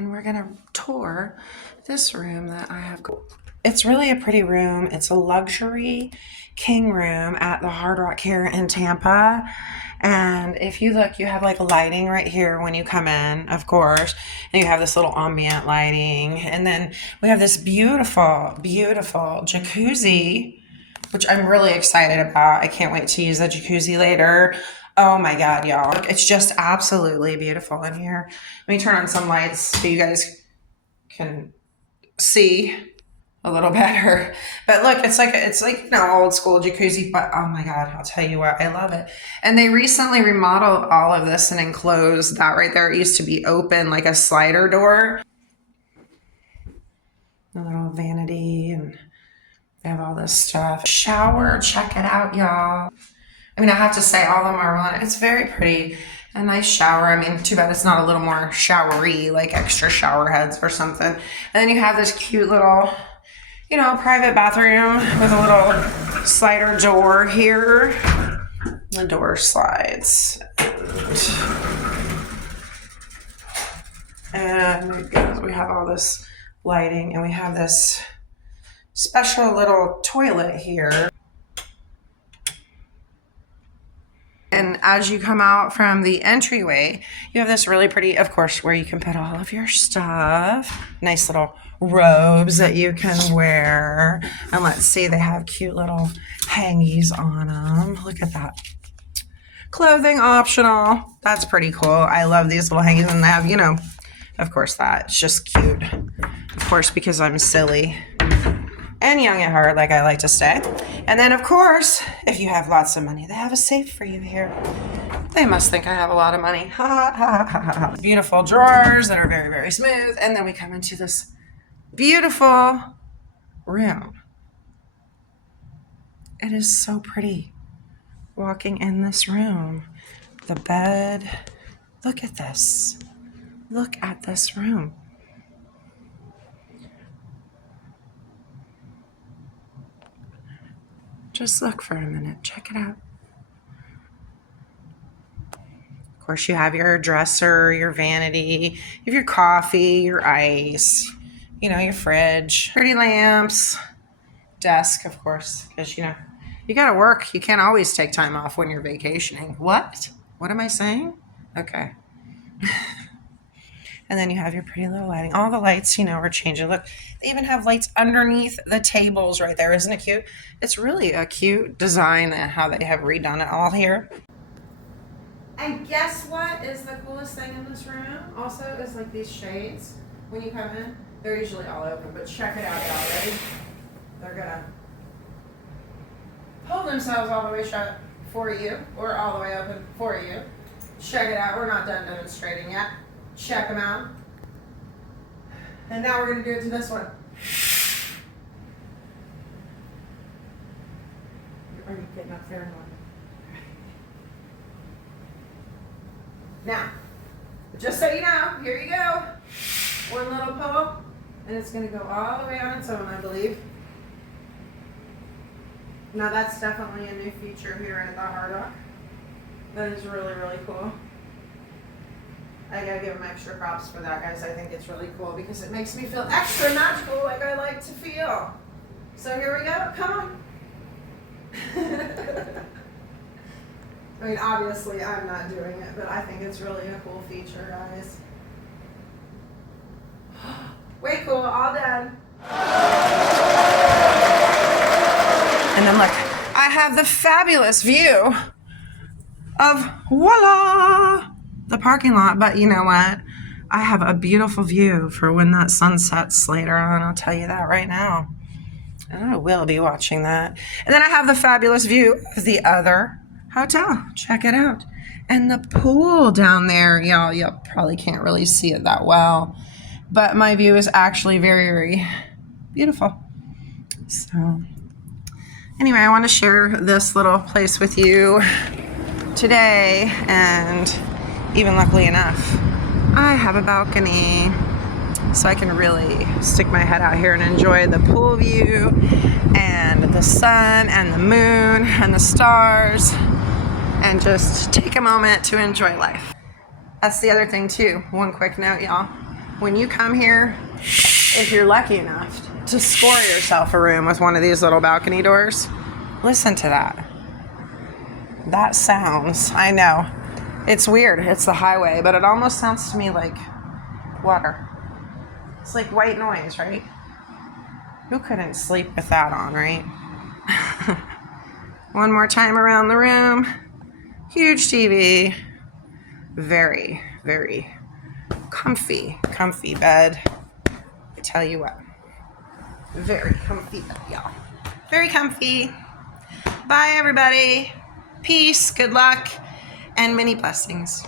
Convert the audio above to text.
and we're gonna tour this room that I have. It's really a pretty room. It's a luxury king room at the Hard Rock here in Tampa. And if you look, you have like lighting right here when you come in, of course. And you have this little ambient lighting. And then we have this beautiful, beautiful jacuzzi, which I'm really excited about. I can't wait to use the jacuzzi later. Oh my God, y'all. It's just absolutely beautiful in here. Let me turn on some lights so you guys can see a little better. But look, it's like old school jacuzzi, but oh my God, I'll tell you what, I love it. And they recently remodeled all of this and enclosed that right there. It used to be open like a slider door. A little vanity, and they have all this stuff. Shower, check it out, y'all. I mean, I have to say, all the marble on it, it's very pretty. A nice shower. I mean, too bad it's not a little more showery, like extra shower heads or something. And then you have this cute little, you know, private bathroom with a little slider door here. The door slides. And we have all this lighting, and we have this special little toilet here. And as you come out from the entryway, you have this really pretty, of course, where you can put all of your stuff. Nice little robes that you can wear. And let's see, they have cute little hangies on them. Look at that. Clothing optional. That's pretty cool. I love these little hangies. And they have, you know, of course, that. It's just cute. Of course, because I'm silly and young at heart, like I like to say. And then, of course, if you have lots of money, they have a safe for you here. They must think I have a lot of money. Beautiful drawers that are very, very smooth. And then we come into this beautiful room. It is so pretty walking in this room. The bed. Look at this. Look at this room. Just look for a minute. Check it out. Of course, you have your dresser, your vanity, you have your coffee, your ice, you know, your fridge, pretty lamps, desk, of course, because, you know, you got to work. You can't always take time off when you're vacationing. What? What am I saying? Okay. And then you have your pretty little lighting. All the lights, you know, are changing. Look, they even have lights underneath the tables right there. Isn't it cute? It's really a cute design and how they have redone it all here. And guess what is the coolest thing in this room? Also is like these shades. When you come in, they're usually all open, but check it out, y'all. Ready? They're gonna pull themselves all the way shut for you, or all the way open for you. Check it out. We're not done demonstrating yet. Check them out. And now we're going to do it to this one. Are you getting up there or not? Now, just so you know, here you go. One little pull, and it's going to go all the way on its own, I believe. Now that's definitely a new feature here at the Hard Rock. That is really, really cool. I gotta give them extra props for that, guys. I think it's really cool because it makes me feel extra magical like I like to feel. So here we go. Come on. I mean, obviously I'm not doing it, but I think it's really a cool feature, guys. Way cool. All done. And then look, I have the fabulous view of voila! The parking lot, but you know what? I have a beautiful view for when that sun sets later on. I'll tell you that right now. And I will be watching that. And then I have the fabulous view of the other hotel. Check it out. And the pool down there, y'all, you probably can't really see it that well, but my view is actually very, very beautiful. So anyway, I want to share this little place with you today, and even luckily enough, I have a balcony, so I can really stick my head out here and enjoy the pool view and the sun and the moon and the stars, and just take a moment to enjoy life. That's the other thing too. One quick note, y'all. when you come here, if you're lucky enough to score yourself a room with one of these little balcony doors, listen to that. That sounds, I know, it's weird. It's the highway, but it almost sounds to me like water. It's like white noise, right? Who couldn't sleep with that on, right? One more time around the room. Huge TV. Very, very comfy bed. I tell you what. Very comfy bed, y'all. Very comfy. Bye, everybody. Peace, good luck, and many blessings.